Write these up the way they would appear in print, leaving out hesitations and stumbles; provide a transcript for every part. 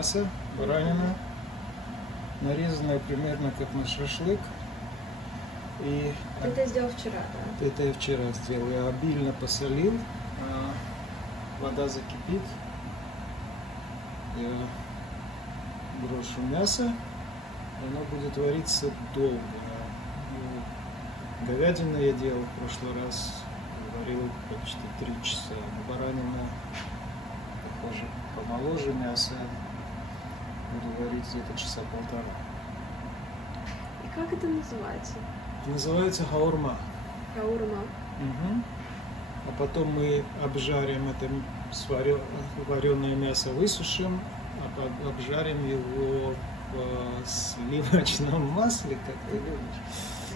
мясо, баранина, нарезанное примерно как на шашлык. И Ты это сделал вчера, да? это я вчера сделал. Я обильно посолил, вода закипит, я брошу мясо, и оно будет вариться долго. Говядину я делал в прошлый раз, варил почти 3 часа. Баранина, похоже, помоложе мяса, буду варить где-то часа 1,5. И как это называется? Называется хаурма. Шаурма. Мгм. А потом мы обжарим это вареное мясо, высушим, обжарим его в сливочном масле, как ты любишь.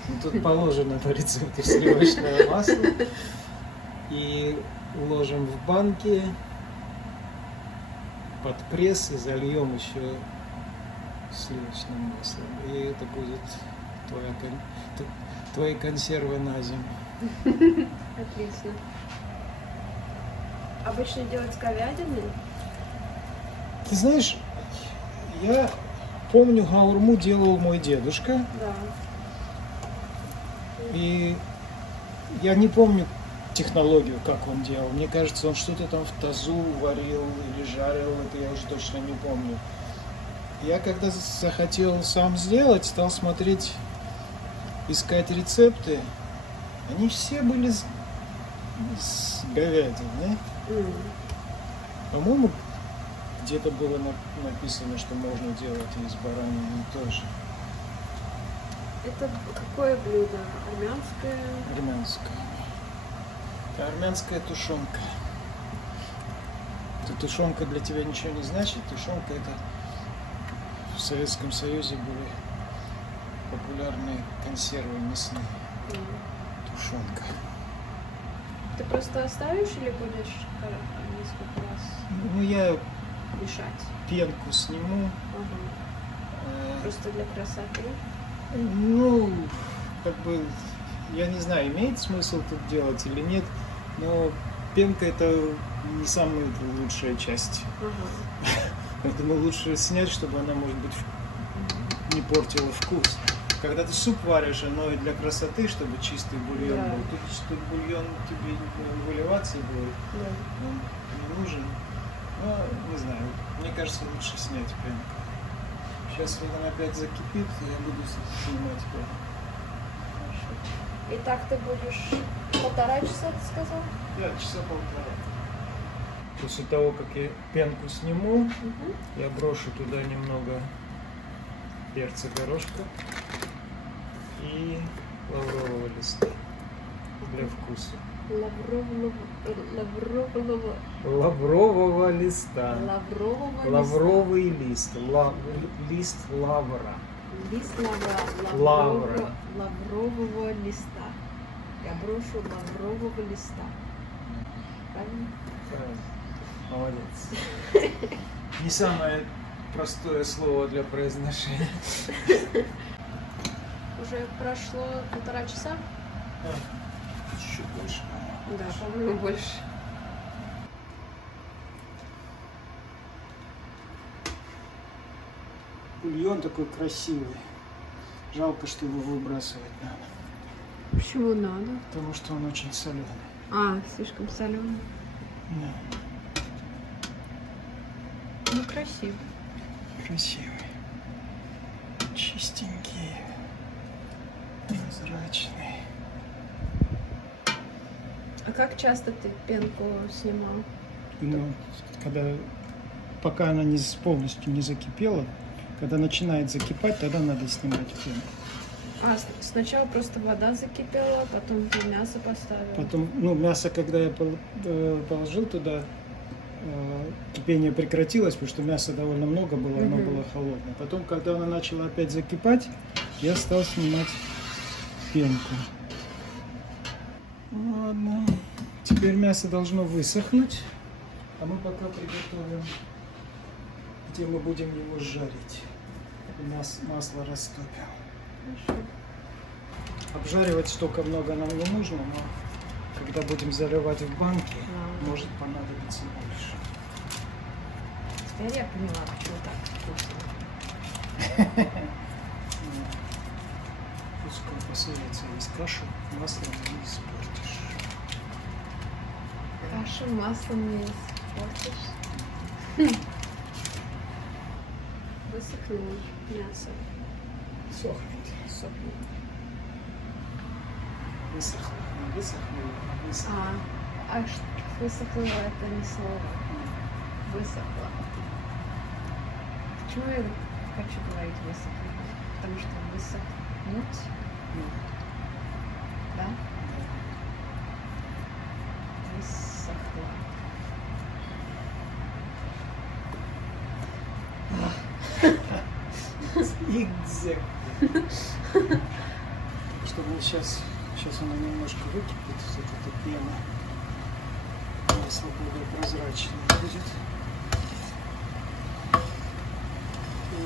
Ну, тут положено по рецепту сливочное масло. И уложим в банки под пресс и зальем еще сливочным маслом. И это будет твои консервы на зиму. Отлично. Обычно делать с говядиной? Ты знаешь, я помню, хаурму делал мой дедушка, Да. и я не помню технологию, как он делал. Мне кажется, он что-то там в тазу варил или жарил, это я уже точно не помню. Я когда захотел сам сделать, стал смотреть, искать рецепты. Они все были с говядиной. По-моему, где-то было написано, что можно делать и из баранины тоже. Это какое блюдо? Армянское? Армянская. Это армянская тушенка. Эта тушенка для тебя ничего не значит. Тушенка это в Советском Союзе были популярные консервы мясные. Тушенка. Ты просто оставишь или будешь несколько раз Ну, я мешать? пенку сниму. Ага. Просто для красоты? Ну, как бы, я не знаю, имеет смысл тут делать или нет, но пенка это не самая лучшая часть. Ага. Поэтому лучше снять, чтобы она, может быть, не портила вкус. Когда ты суп варишь, оно и для красоты, чтобы чистый бульон Да. был. Тут бульон тебе не выливаться будет, Да. он не нужен. Но, не знаю, мне кажется, лучше снять пенку. Сейчас вот она опять закипит, и я буду снимать пенку. Хорошо. Итак, ты будешь 1,5 часа, ты сказал? Да, часа 1,5. После того, как я пенку сниму, я брошу туда немного перца горошка и лаврового листа для вкуса. Лаврового листа. Лавровый лист. Лист лавра. Лист Лавра. лаврового листа. Я брошу лаврового листа. Правильно? Правильно. Молодец. Не самое простое слово для произношения. Уже прошло 1,5 часа? Чуть больше. Да, по-моему, больше. Бульон такой красивый. Жалко, что его выбрасывать надо. Почему надо? Потому что он очень соленый. А, слишком соленый. Да. Ну, красиво. Красивый. Чистенький. Прозрачный. А как часто ты пенку снимал? Ну, пока она полностью не закипела, когда начинает закипать, тогда надо снимать пенку. А, сначала просто вода закипела, потом ты мясо поставил. Потом, мясо, когда я положил туда, кипение прекратилось, потому что мяса довольно много было, оно было холодное. Потом, когда она начала опять закипать, я стал снимать пенку. Ладно. Теперь мясо должно высохнуть, а мы пока приготовим, где мы будем его жарить. Масло растопим. Хорошо. Обжаривать столько много нам не нужно, но когда будем заливать в банки, может понадобиться больше. Теперь я поняла, почему так вкусно. Пускай посылается есть кашу, масло не испортишь. Кашу маслом не испортишь. Высохло мясо. Сохнет. Сохнет. Высохло. Не высохло, а высохло. Высохло это не слово. Высохло. Почему я хочу говорить высохло? Потому что высохнуть, да? Высохло. Exactly. Чтобы сейчас оно немножко выкипит, вот эта пена. Масло более прозрачное будет. И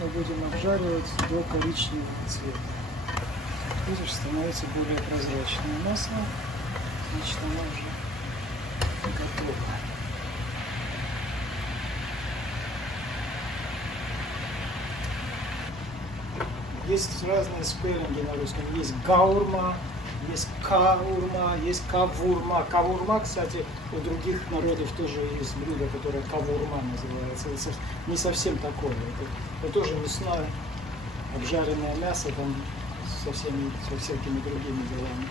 мы будем обжаривать до коричневого цвета. Видишь, становится более прозрачное масло, значит оно уже готово. Есть разные спеллинги на русском. Есть гаурма, есть каурма, есть кавурма. Кавурма, кстати, у других народов тоже есть блюдо, которое кавурма называется. Это не совсем такое. Это тоже мясное, обжаренное мясо там со всякими другими делами.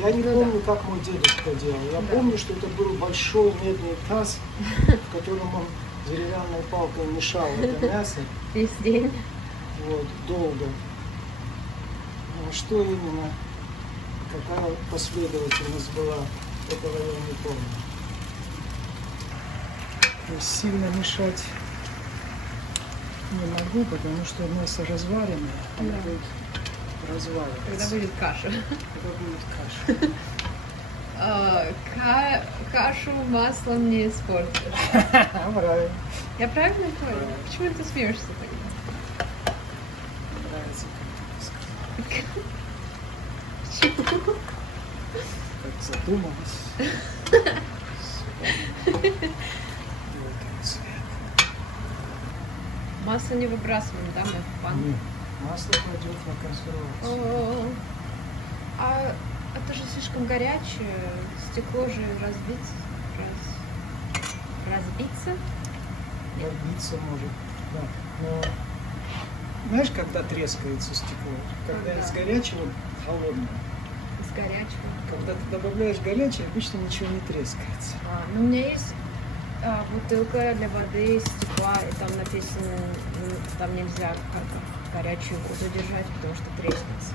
Я не помню, как мой дедушка делал. Я помню, что это был большой медный таз, в котором он деревянной палкой мешал это мясо. Весь день. Вот, долго. Но что именно, какая последовательность была, этого я не помню. То есть сильно мешать не могу, потому что мясо разваренное, оно будет разваливаться. Когда будет каша. Когда будет каша. Кашу маслом не испортишь. Правильно. Я правильно поняла? Почему ты смеешься тогда? Нравится, как ты сказала. Почему? Так задумалась. Масло не выбрасываем, да, мы в банку? Нет, масло пойдет на консервацию. О, а это же слишком горячее, стекло же разбиться Разбиться может, да. Но знаешь, когда трескается стекло? Когда из горячего холодное. из горячего. Когда ты добавляешь горячее, обычно ничего не трескается. Ну, у меня есть бутылка для воды из стекла, и там написано, там нельзя горячую воду держать, потому что треснется.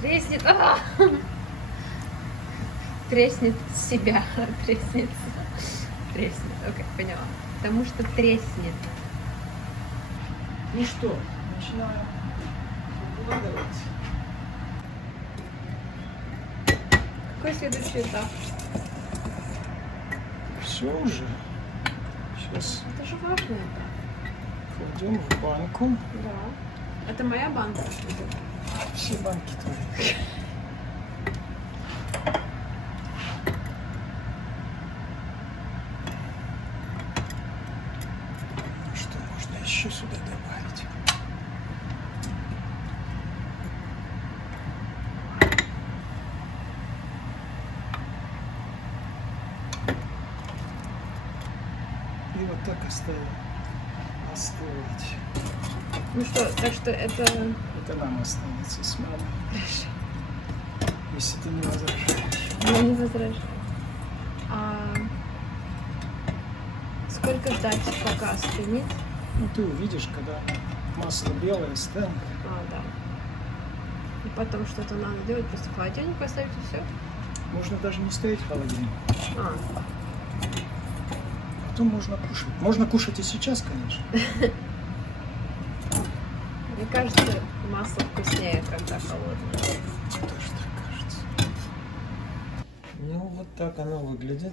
Треснет. Треснет. Треснет себя. Треснется. Треснет. Окей, поняла. Потому что треснет. Ну что, начинаем выкладывать. Какой следующий этап? Все уже. Сейчас Это же важно. кладем в банку. Да. Это моя банка. Все банки твои. Что можно еще сюда добавить? И вот так оставим остывать. Ну что, так что это... Это нам останется с мамой. Если ты не возражаешь. Я не возражаю. А сколько ждать, пока остынет? Ну, ты увидишь, когда масло белое станет. Да. И потом что-то надо делать, просто в холодильник поставить и все. Можно даже не ставить в холодильник. Потом можно кушать. Можно кушать и сейчас, конечно. Мне кажется, масло вкуснее, когда холодное. Тоже так кажется. Ну, вот так оно выглядит.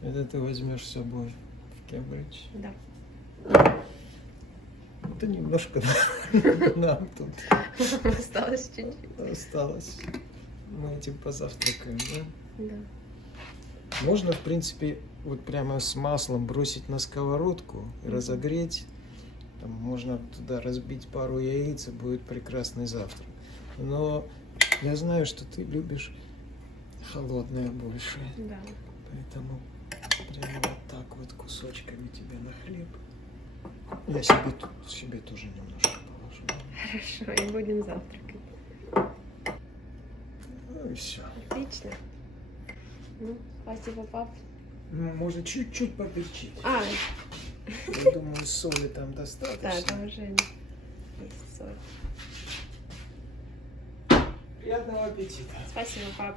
Это ты возьмешь с собой в Кембридж. Да. Это немножко нам тут Осталось чуть-чуть. осталось. Мы этим позавтракаем, да? Да. Можно, в принципе, вот прямо с маслом бросить на сковородку и разогреть. Там можно туда разбить пару яиц, и будет прекрасный завтрак. Но я знаю, что ты любишь холодное больше. Да. Поэтому прямо вот так вот кусочками тебе на хлеб. Я себе тоже немножко положу. Хорошо, и будем завтракать. Ну и все. Отлично. Ну, спасибо, пап. Ну, можно чуть-чуть поперчить. А, Я думаю, соли там да, достаточно. там уже есть соль. Приятного аппетита. Спасибо, пап.